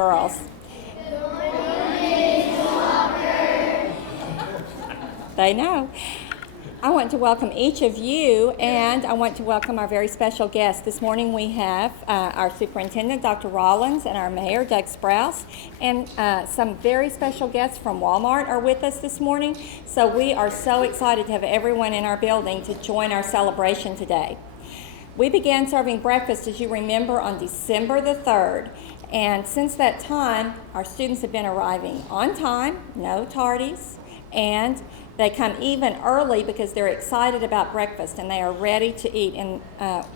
girls. They know. I want to welcome each of you, and I want to welcome our very special guests. This morning we have our superintendent, Dr. Rollins, and our mayor, Doug Sprouse, and some very special guests from Walmart are with us this morning. So we are so excited to have everyone in our building to join our celebration today. We began serving breakfast, as you remember, on December the 3rd. And since that time, our students have been arriving on time, no tardies, and they come even early because they're excited about breakfast and they are ready to eat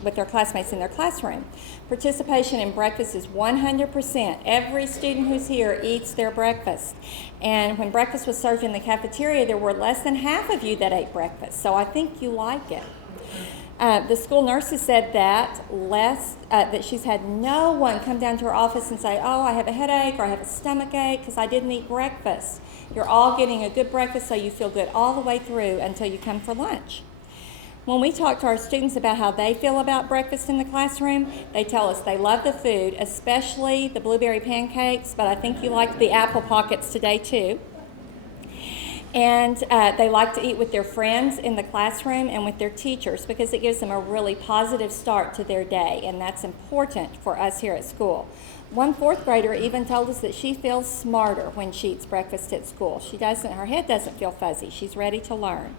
with their classmates in their classroom. Participation in breakfast is 100%. Every student who's here eats their breakfast. And when breakfast was served in the cafeteria, there were less than half of you that ate breakfast. So I think you like it. The school nurses said that she's had no one come down to her office and say, oh, I have a headache or I have a stomach ache because I didn't eat breakfast. You're all getting a good breakfast so you feel good all the way through until you come for lunch. When we talk to our students about how they feel about breakfast in the classroom, they tell us they love the food, especially the blueberry pancakes, but I think you liked the apple pockets today too. And they like to eat with their friends in the classroom and with their teachers because it gives them a really positive start to their day, and that's important for us here at school. One fourth grader even told us that she feels smarter when she eats breakfast at school. Her head doesn't feel fuzzy. She's ready to learn.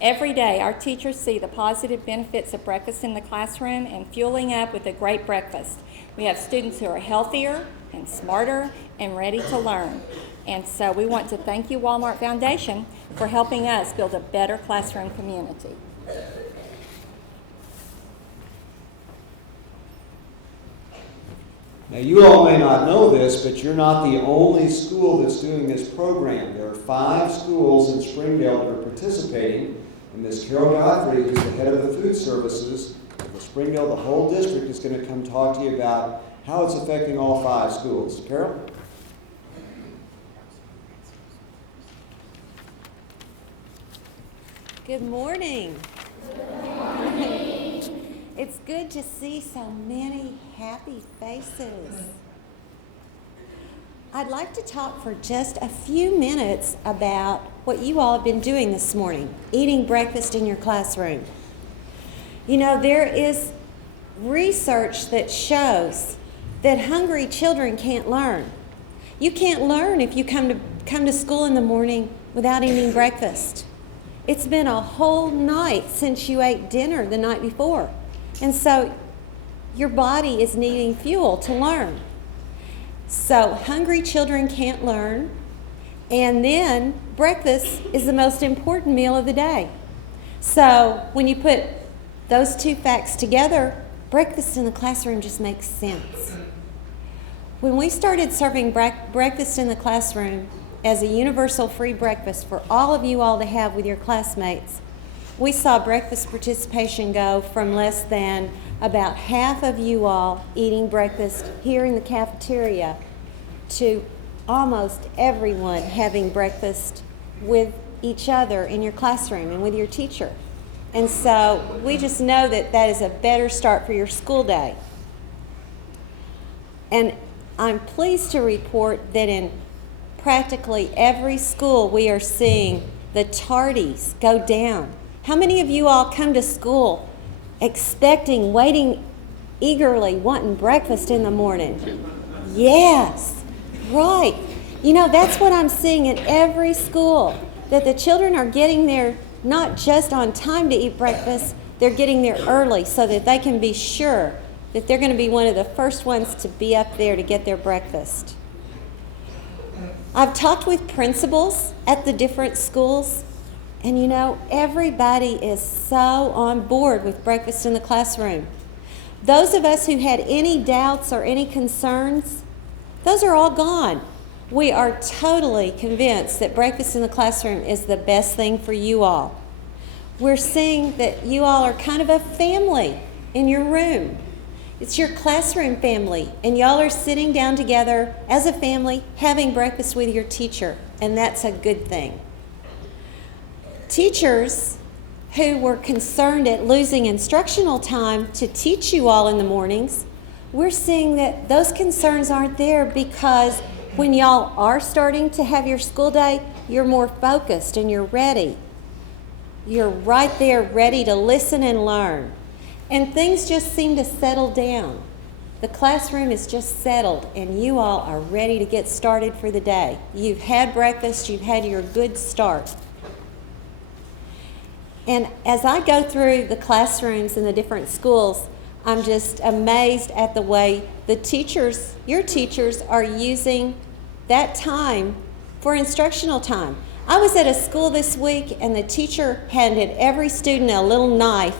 Every day, our teachers see the positive benefits of breakfast in the classroom and fueling up with a great breakfast. We have students who are healthier and smarter and ready to learn. And so we want to thank you, Walmart Foundation, for helping us build a better classroom community. Now, you all may not know this, but you're not the only school that's doing this program. There are 5 schools in Springdale that are participating, and Ms. Carol Godfrey, who's the head of the food services of Springdale, the whole district, is going to come talk to you about how it's affecting all 5 schools. Carol? Good morning. Good morning. It's good to see so many happy faces. I'd like to talk for just a few minutes about what you all have been doing this morning, eating breakfast in your classroom. You know, there is research that shows that hungry children can't learn. You can't learn if you come to school in the morning without eating breakfast. It's been a whole night since you ate dinner the night before. And so your body is needing fuel to learn. So hungry children can't learn. And then breakfast is the most important meal of the day. So when you put those two facts together, breakfast in the classroom just makes sense. When we started serving breakfast in the classroom as a universal free breakfast for all of you all to have with your classmates, we saw breakfast participation go from less than about half of you all eating breakfast here in the cafeteria to almost everyone having breakfast with each other in your classroom and with your teacher. And so we just know that that is a better start for your school day. And I'm pleased to report that in practically every school we are seeing the tardies go down. How many of you all come to school expecting, waiting eagerly, wanting breakfast in the morning? Yes, right. You know, that's what I'm seeing in every school, that the children are getting there not just on time to eat breakfast, they're getting there early so that they can be sure that they're going to be one of the first ones to be up there to get their breakfast. I've talked with principals at the different schools, and you know, everybody is so on board with breakfast in the classroom. Those of us who had any doubts or any concerns, those are all gone. We are totally convinced that breakfast in the classroom is the best thing for you all. We're seeing that you all are kind of a family in your room. It's your classroom family, and y'all are sitting down together as a family having breakfast with your teacher, and that's a good thing. Teachers who were concerned at losing instructional time to teach you all in the mornings we're seeing that those concerns aren't there because when y'all are starting to have your school day, you're more focused and you're ready. You're right there ready to listen and learn. And things just seem to settle down. The classroom is just settled and you all are ready to get started for the day. You've had breakfast, you've had your good start. And as I go through the classrooms in the different schools, I'm just amazed at the way the teachers, your teachers, are using that time for instructional time. I was at a school this week and the teacher handed every student a little knife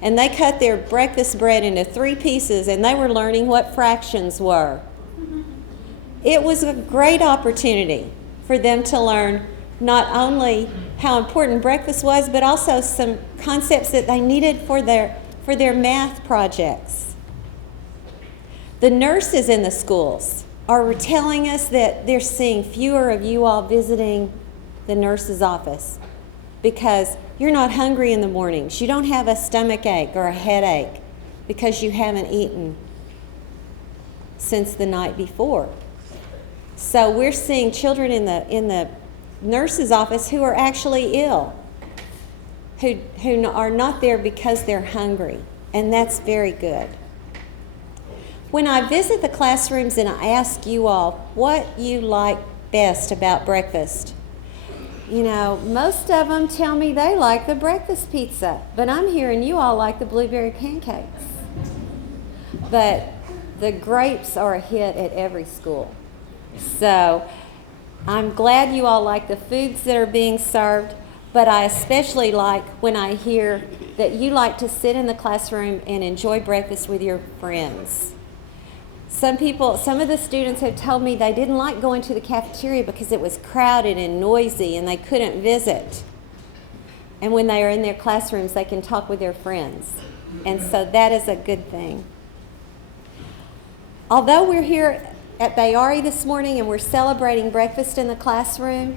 and they cut their breakfast bread into 3 pieces and they were learning what fractions were. It was a great opportunity for them to learn not only how important breakfast was, but also some concepts that they needed for their math projects. The nurses in the schools are telling us that they're seeing fewer of you all visiting the nurse's office because you're not hungry in the mornings. You don't have a stomach ache or a headache because you haven't eaten since the night before. So we're seeing children in the nurse's office who are actually ill, who are not there because they're hungry, and that's very good. When I visit the classrooms and I ask you all what you like best about breakfast, you know, most of them tell me they like the breakfast pizza, but I'm hearing you all like the blueberry pancakes. But the grapes are a hit at every school. So I'm glad you all like the foods that are being served, but I especially like when I hear that you like to sit in the classroom and enjoy breakfast with your friends. Some of the students have told me they didn't like going to the cafeteria because it was crowded and noisy and they couldn't visit. And when they are in their classrooms, they can talk with their friends. And so that is a good thing. Although we're here at Bayyari this morning and we're celebrating breakfast in the classroom,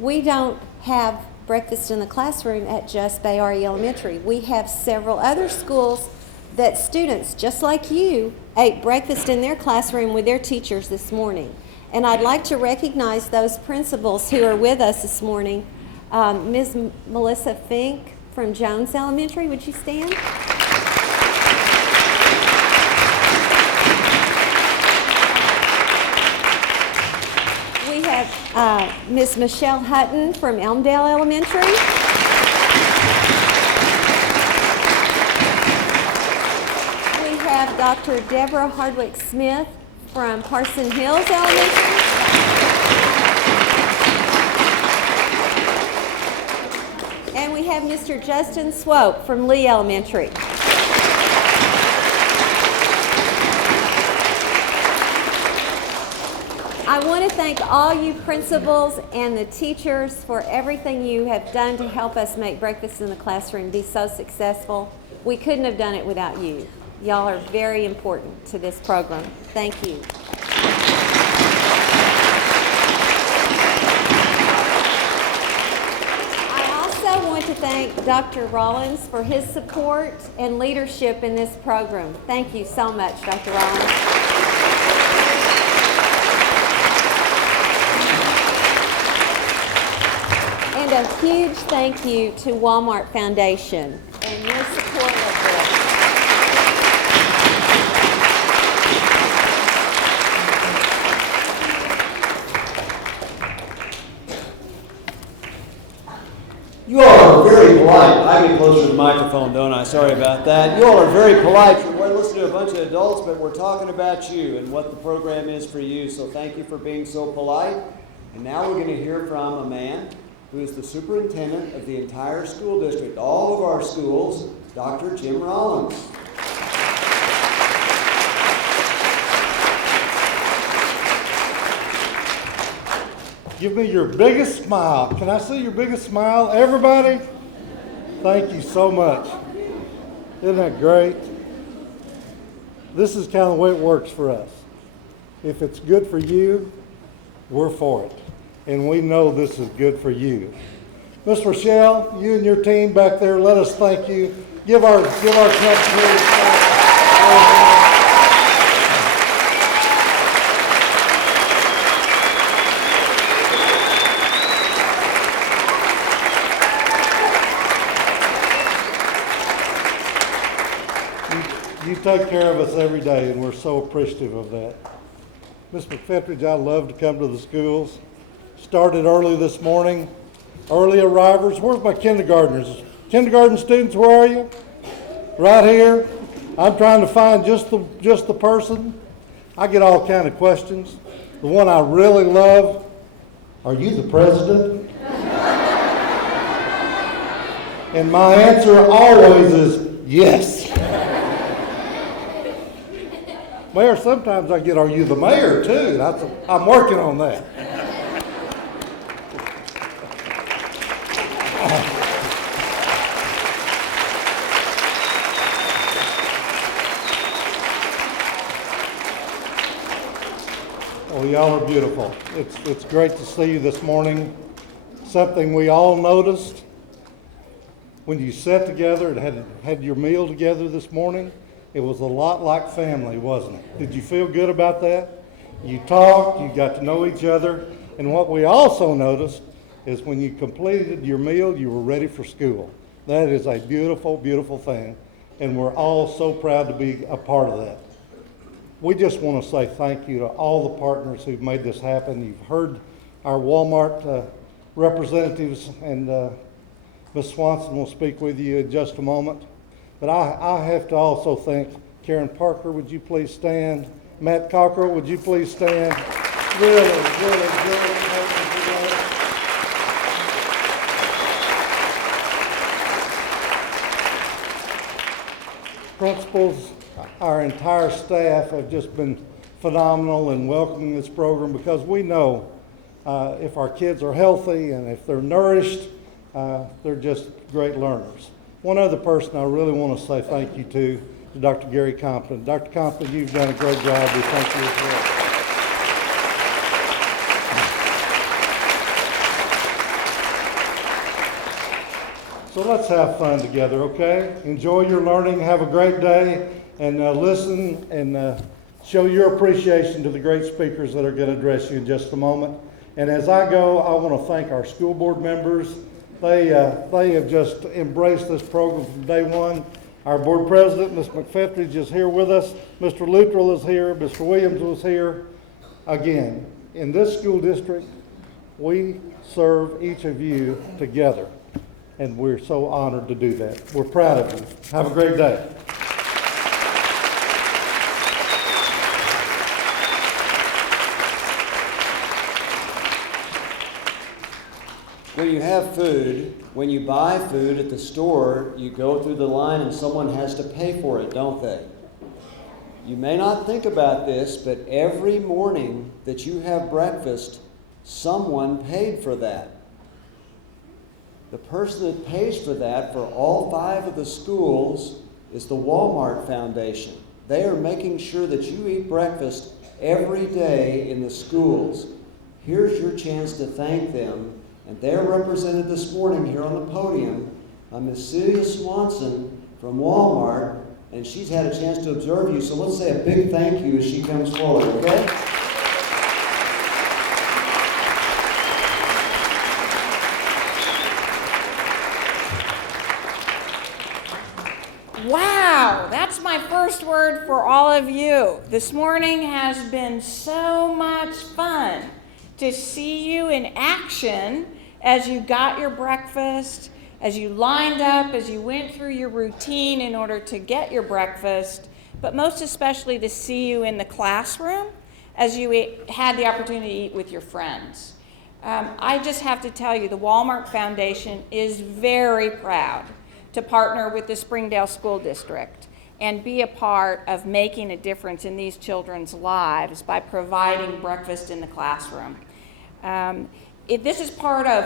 we don't have breakfast in the classroom at just Bayyari Elementary. We have several other schools that students, just like you, ate breakfast in their classroom with their teachers this morning. And I'd like to recognize those principals who are with us this morning. Ms. Melissa Fink from Jones Elementary, would you stand? We have Ms. Michelle Hutton from Elmdale Elementary. Dr. Deborah Hardwick-Smith from Parson Hills Elementary. And we have Mr. Justin Swope from Lee Elementary. I want to thank all you principals and the teachers for everything you have done to help us make breakfast in the classroom be so successful. We couldn't have done it without you. Y'all are very important to this program. Thank you. I also want to thank Dr. Rollins for his support and leadership in this program. Thank you so much, Dr. Rollins. And a huge thank you to Walmart Foundation and your support of this. You all are very polite. I get closer to the microphone, don't I? Sorry about that. You all are very polite. We're listening to a bunch of adults, but we're talking about you and what the program is for you. So thank you for being so polite. And now we're going to hear from a man who is the superintendent of the entire school district, all of our schools, Dr. Jim Rollins. Give me your biggest smile. Can I see your biggest smile? Everybody? Thank you so much. Isn't that great? This is kind of the way it works for us. If it's good for you, we're for it. And we know this is good for you. Miss Rochelle, you and your team back there, let us thank you. Give our club You take care of us every day, and we're so appreciative of that. Ms. McFettridge, I love to come to the schools. Started early this morning. Early arrivers. Where's my kindergartners? Kindergarten students, where are you? Right here. I'm trying to find just the person. I get all kind of questions. The one I really love, are you the president? And my answer always is yes. Mayor, sometimes I get, are you the mayor too? I'm working on that. Oh, y'all are beautiful. It's great to see you this morning. Something we all noticed when you sat together and had your meal together this morning, it was a lot like family, wasn't it? Did you feel good about that? You talked, you got to know each other, and what we also noticed is when you completed your meal, you were ready for school. That is a beautiful, beautiful thing, and we're all so proud to be a part of that. We just want to say thank you to all the partners who've made this happen. You've heard our Walmart representatives, and Ms. Swanson will speak with you in just a moment. But I have to also thank Karen Parker, would you please stand? Matt Cockrell, would you please stand? Really, really, really important today. Principals, our entire staff have just been phenomenal in welcoming this program, because we know if our kids are healthy and if they're nourished, they're just great learners. One other person I really want to say thank you to is Dr. Gary Compton. Dr. Compton, you've done a great job. We thank you as well. So let's have fun together, okay? Enjoy your learning. Have a great day, and listen and show your appreciation to the great speakers that are going to address you in just a moment. And as I go, I want to thank our school board members. They have just embraced this program from day one. Our board president, Ms. McFettridge, is here with us. Mr. Luttrell is here. Mr. Williams was here. Again, in this school district, we serve each of you together, and we're so honored to do that. We're proud of you. Have a great day. When you have food, when you buy food at the store, you go through the line and someone has to pay for it, don't they? You may not think about this, but every morning that you have breakfast, someone paid for that. The person that pays for that for all 5 of the schools is the Walmart Foundation. They are making sure that you eat breakfast every day in the schools. Here's your chance to thank them. And they're represented this morning here on the podium by Ms. Celia Swanson from Walmart, and she's had a chance to observe you. So let's say a big thank you as she comes forward, okay? Wow, that's my first word for all of you. This morning has been so much fun to see you in action as you got your breakfast, as you lined up, as you went through your routine in order to get your breakfast, but most especially to see you in the classroom as you had the opportunity to eat with your friends. I just have to tell you, the Walmart Foundation is very proud to partner with the Springdale School District and be a part of making a difference in these children's lives by providing breakfast in the classroom. This is part of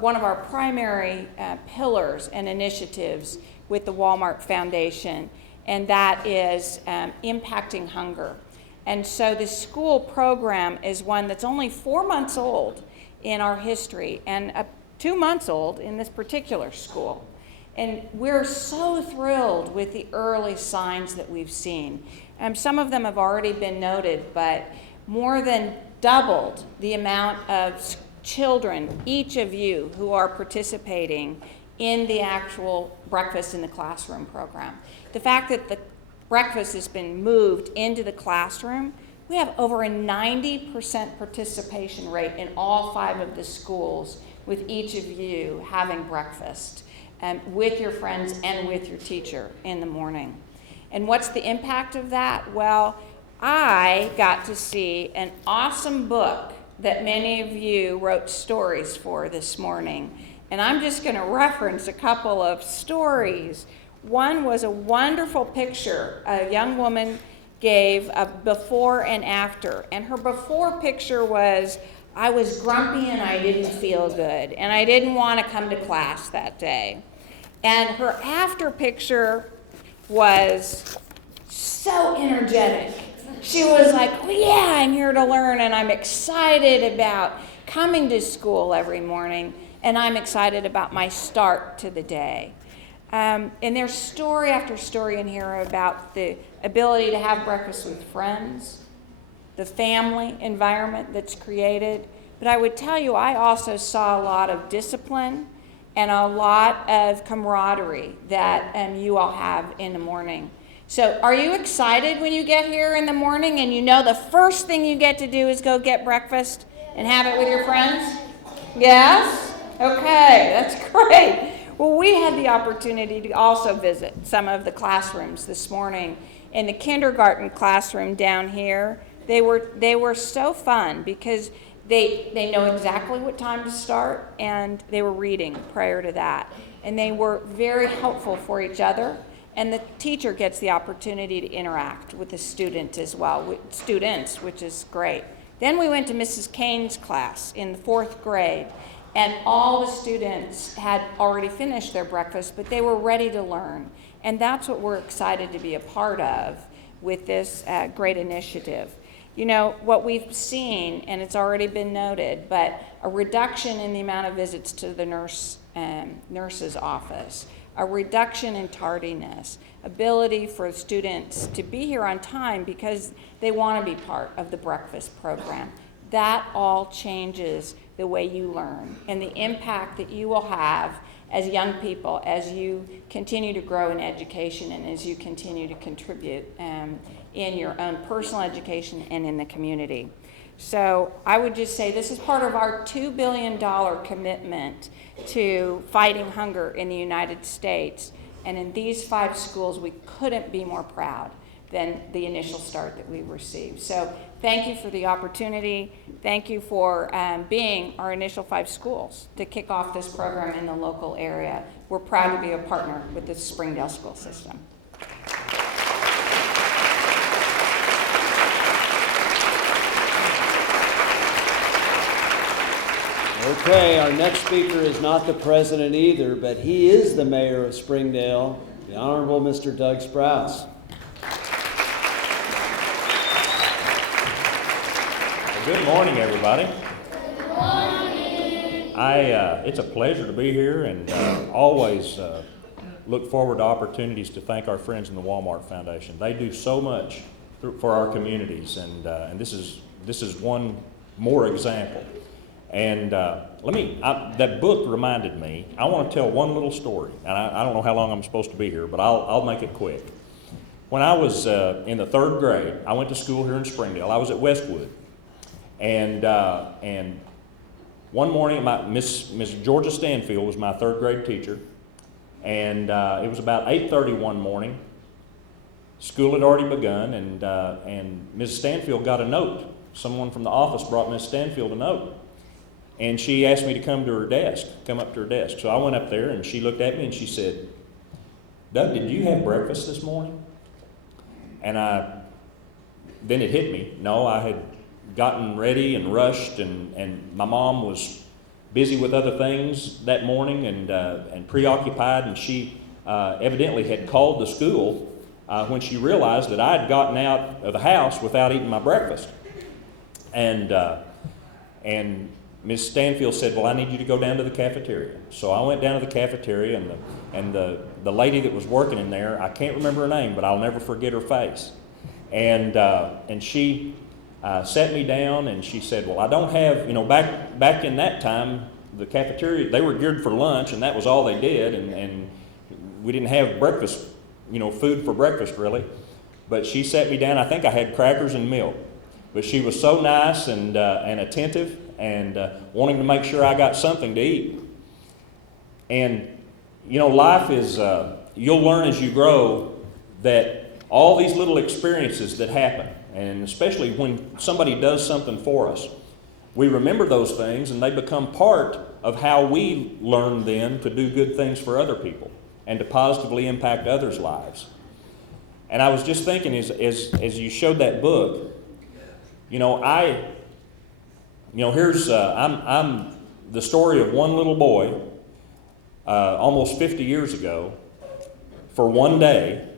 one of our primary pillars and initiatives with the Walmart Foundation, and that is impacting hunger. And so the school program is one that's only 4 months old in our history and 2 months old in this particular school. And we're so thrilled with the early signs that we've seen. Some of them have already been noted, but more than doubled the amount of children, each of you, who are participating in the actual breakfast in the classroom program. The fact that the breakfast has been moved into the classroom, we have over a 90% participation rate in all 5 of the schools with each of you having breakfast with your friends and with your teacher in the morning. And what's the impact of that? Well, I got to see an awesome book that many of you wrote stories for this morning. And I'm just going to reference a couple of stories. One was a wonderful picture a young woman gave of before and after. And her before picture was, I was grumpy and I didn't feel good. And I didn't want to come to class that day. And her after picture was so energetic. She was like, oh yeah, I'm here to learn and I'm excited about coming to school every morning and I'm excited about my start to the day. And there's story after story in here about the ability to have breakfast with friends, the family environment that's created. But I would tell you, I also saw a lot of discipline and a lot of camaraderie that you all have in the morning. So are you excited when you get here in the morning and you know the first thing you get to do is go get breakfast and have it with your friends? Yes? Okay, that's great. Well, we had the opportunity to also visit some of the classrooms this morning. In the kindergarten classroom down here, they were so fun because they know exactly what time to start and they were reading prior to that. And they were very helpful for each other. And the teacher gets the opportunity to interact with the student as well, with students, which is great. Then we went to Mrs. Kane's class in the 4th grade, and all the students had already finished their breakfast, but they were ready to learn. And that's what we're excited to be a part of with this great initiative. You know, what we've seen, and it's already been noted, but a reduction in the amount of visits to the nurse's office, a reduction in tardiness, ability for students to be here on time because they want to be part of the breakfast program. That all changes the way you learn and the impact that you will have as young people as you continue to grow in education and as you continue to contribute in your own personal education and in the community. So I would just say this is part of our $2 billion commitment to fighting hunger in the United States. And in these 5 schools, we couldn't be more proud than the initial start that we received. So thank you for the opportunity. Thank you for being our initial 5 schools to kick off this program in the local area. We're proud to be a partner with the Springdale school system. Okay, our next speaker is not the president either, but he is the mayor of Springdale, the Honorable Mr. Doug Sprouse. Good morning, everybody. Good morning. It's a pleasure to be here, and always look forward to opportunities to thank our friends in the Walmart Foundation. They do so much for our communities, and this is one more example. And that book reminded me. I want to tell one little story, and I don't know how long I'm supposed to be here, but I'll make it quick. When I was in the 3rd grade, I went to school here in Springdale. I was at Westwood. And one morning, Miss Georgia Stanfield was my 3rd grade teacher, and it was about 8:30 one morning. School had already begun, and Ms. Stanfield got a note. Someone from the office brought Ms. Stanfield a note, and she asked me to come up to her desk. So I went up there, and she looked at me, and she said, "Doug, did you have breakfast this morning?" And then it hit me. No, I had gotten ready and rushed, and my mom was busy with other things that morning and preoccupied, and she evidently had called the school when she realized that I had gotten out of the house without eating my breakfast. And Ms. Stanfield said, "Well, I need you to go down to the cafeteria." So I went down to the cafeteria, and the lady that was working in there, I can't remember her name, but I'll never forget her face. And she sat me down, and she said, "Well, I don't have, back in that time, the cafeteria, they were geared for lunch, and that was all they did, and we didn't have breakfast, food for breakfast, really. But she sat me down. I think I had crackers and milk. But she was so nice and attentive and wanting to make sure I got something to eat. And, you know, life is, you'll learn as you grow that all these little experiences that happen, and especially when somebody does something for us, we remember those things and they become part of how we learn then to do good things for other people and to positively impact others' lives. And I was just thinking as you showed that book, you know, here's, I'm the story of one little boy almost 50 years ago for one day,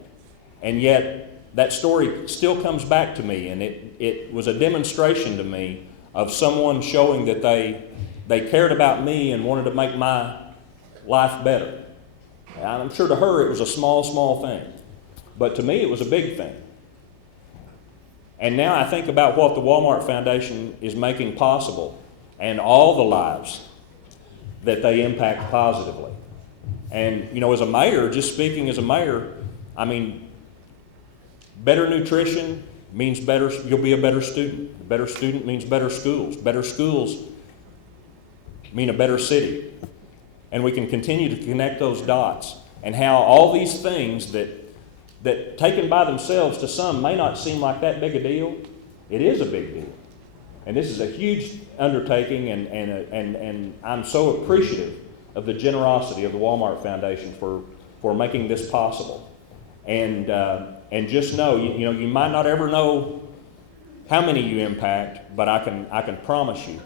and yet that story still comes back to me, and it was a demonstration to me of someone showing that they cared about me and wanted to make my life better. And I'm sure to her it was a small thing, but to me it was a big thing. And now I think about what the Walmart Foundation is making possible and all the lives that they impact positively. And, you know, as a mayor, just speaking as a mayor, I mean, better nutrition means better, you'll be a better student. A better student means better schools. Better schools mean a better city. And we can continue to connect those dots, and how all these things that taken by themselves to some may not seem like that big a deal, it is a big deal. And this is a huge undertaking, and I'm so appreciative of the generosity of the Walmart Foundation for making this possible. And just know, you know, you might not ever know how many you impact, but I can promise you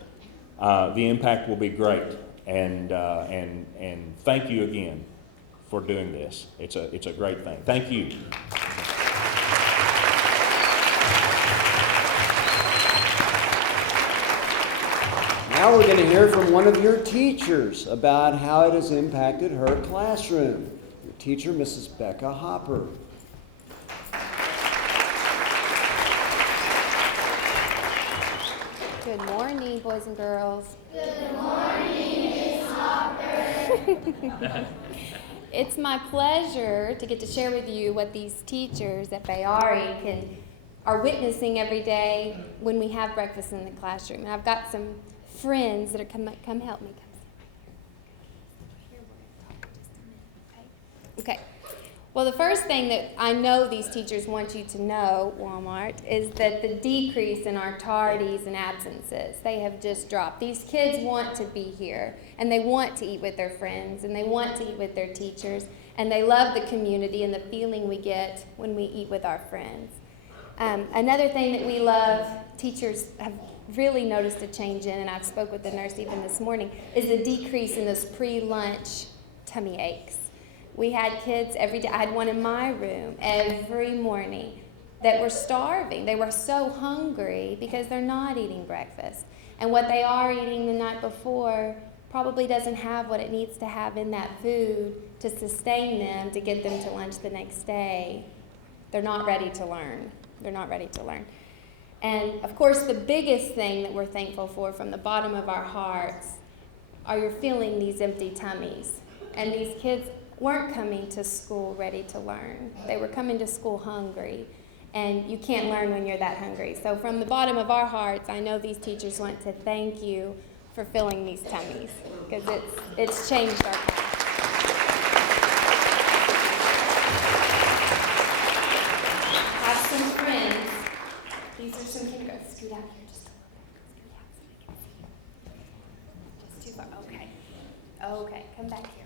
the impact will be great. And thank you again for doing this. It's a great thing. Thank you. Now we're going to hear from one of your teachers about how it has impacted her classroom. Your teacher, Mrs. Becca Har-ber. Good morning, boys and girls. Good morning, Ms. Har-ber. It's my pleasure to get to share with you what these teachers at Bayyari are witnessing every day when we have breakfast in the classroom. And I've got some friends that are come help me. Okay. Well, the first thing that I know these teachers want you to know, Walmart, is that the decrease in our tardies and absences, they have just dropped. These kids want to be here, and they want to eat with their friends, and they want to eat with their teachers, and they love the community and the feeling we get when we eat with our friends. Another thing that we love, teachers have really noticed a change in, and I spoke with the nurse even this morning, is the decrease in those pre-lunch tummy aches. We had kids every day. I had one in my room every morning that were starving. They were so hungry because they're not eating breakfast. And what they are eating the night before probably doesn't have what it needs to have in that food to sustain them, to get them to lunch the next day. They're not ready to learn. They're not ready to learn. And, of course, the biggest thing that we're thankful for from the bottom of our hearts are you're feeling these empty tummies. And these kids weren't coming to school ready to learn. They were coming to school hungry. And you can't learn when you're that hungry. So from the bottom of our hearts, I know these teachers want to thank you for filling these tummies, because it's changed our class. I have some friends. These are some kindergarten. Scoot out here just a little bit. Scoot out so they can see you. Just too far. Okay. Okay, come back here.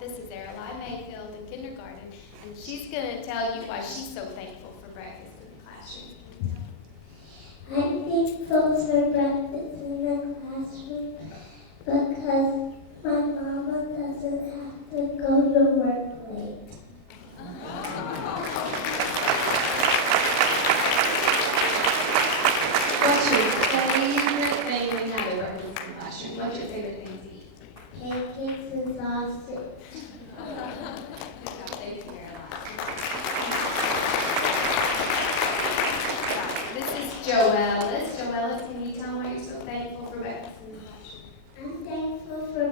This is Aralai Mayfield in kindergarten, and she's going to tell you why she's so thankful for breakfast in the classroom. I'm thankful for breakfast in the classroom because my mama doesn't have to go to work late. What's your favorite thing when you have breakfast in the classroom? What's your favorite thing to eat? Pancakes and sausage. This is Joelle. Joelle, can you tell me why you're so thankful for breakfast in the classroom? I'm thankful for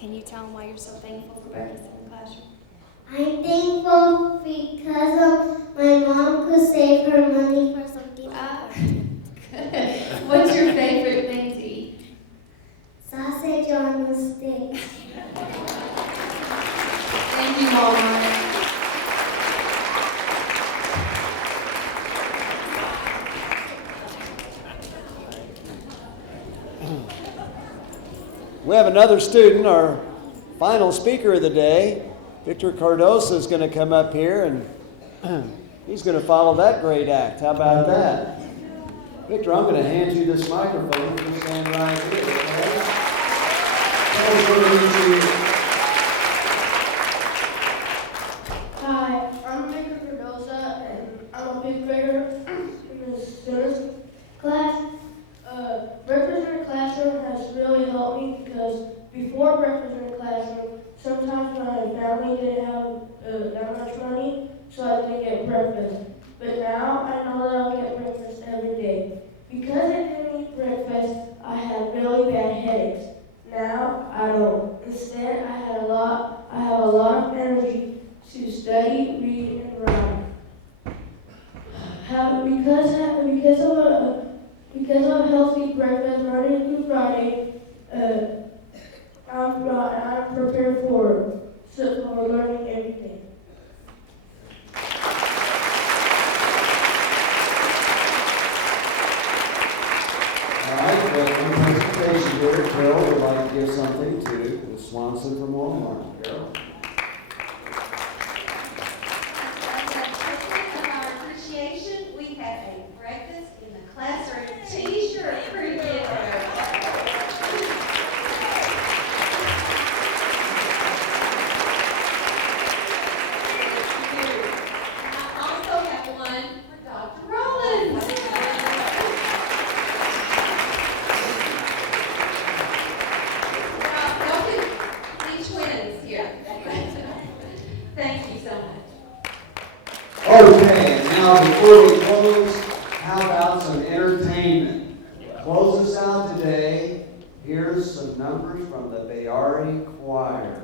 Can you tell them why you're so thankful for breakfast in the classroom? I'm thankful because my mom could save her money for something important. What's your favorite thing to eat? Sausage on the stick. Thank you, Walmart. We have another student, our final speaker of the day. Victor Cardosa is going to come up here and he's going to follow that great act. How about that? Victor, I'm going to hand you this microphone. You stand right here, okay? Tell us what it is you- Hi, I'm Victor Cardosa, and I'm a fifth grader in the students class. Breakfast in the classroom has really helped me because before breakfast in the classroom, sometimes my family didn't have that much money, so I didn't get breakfast. But now I know that I'll get breakfast every day. Because I didn't eat breakfast, I had really bad headaches. Now I don't. Instead, I have a lot of energy to study, read, and write. Because of a healthy breakfast Monday through Friday, I'm prepared for learning everything. All right, we have one presentation here. Carol would like to give something to Ms. Swanson from Walmart. Carol? Of our appreciation, we have a breakfast in the classroom t-shirt for you. I also have one for Dr. Rollins. Now, y'all can be twins here. Thank you so much. Okay, now before we close, how about some entertainment? Close us out today. Here's some numbers from the Bayyari Choir.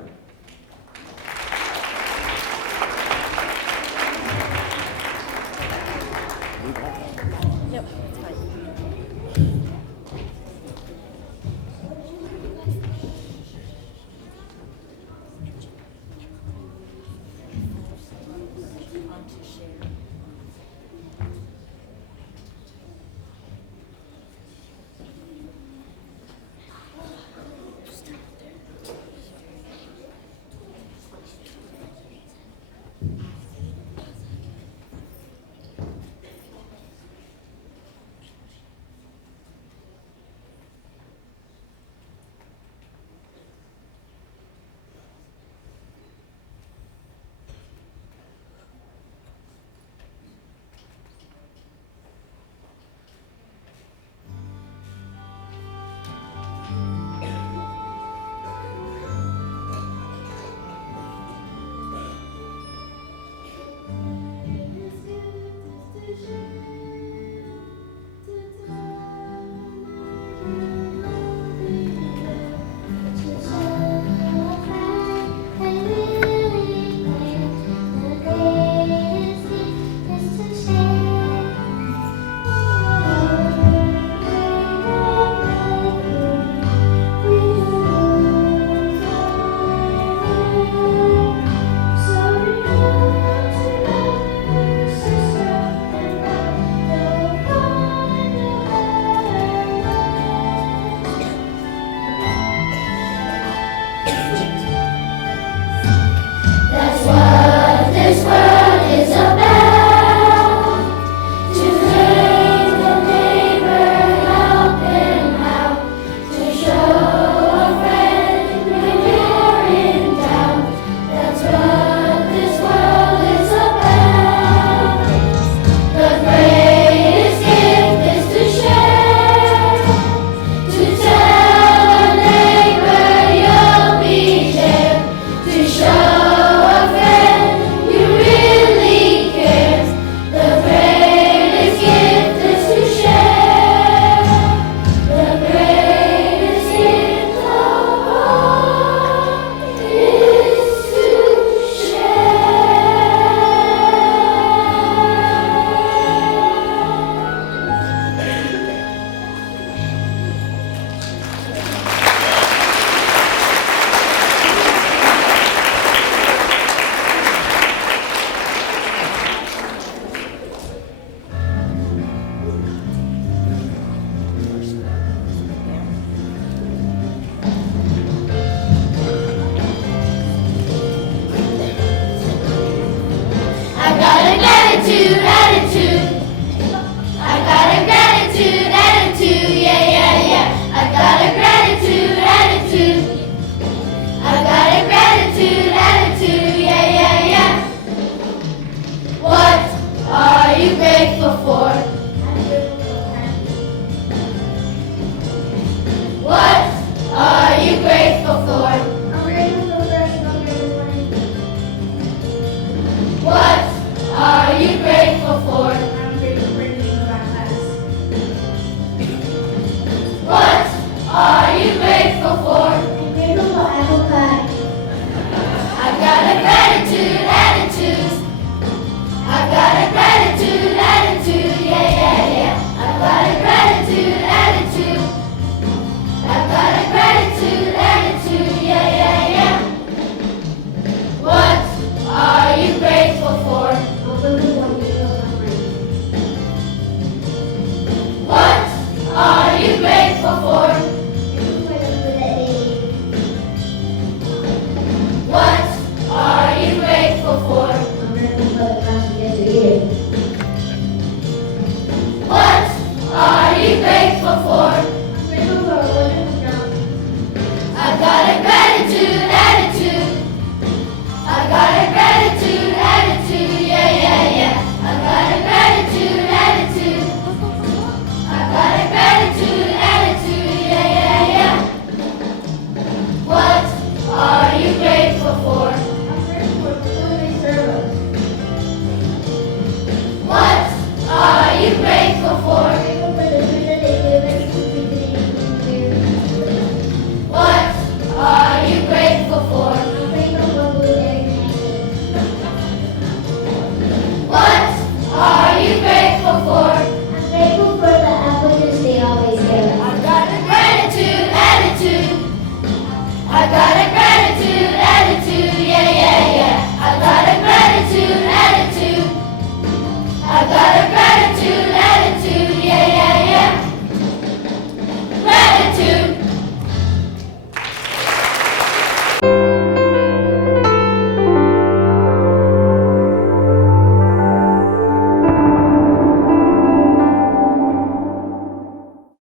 I got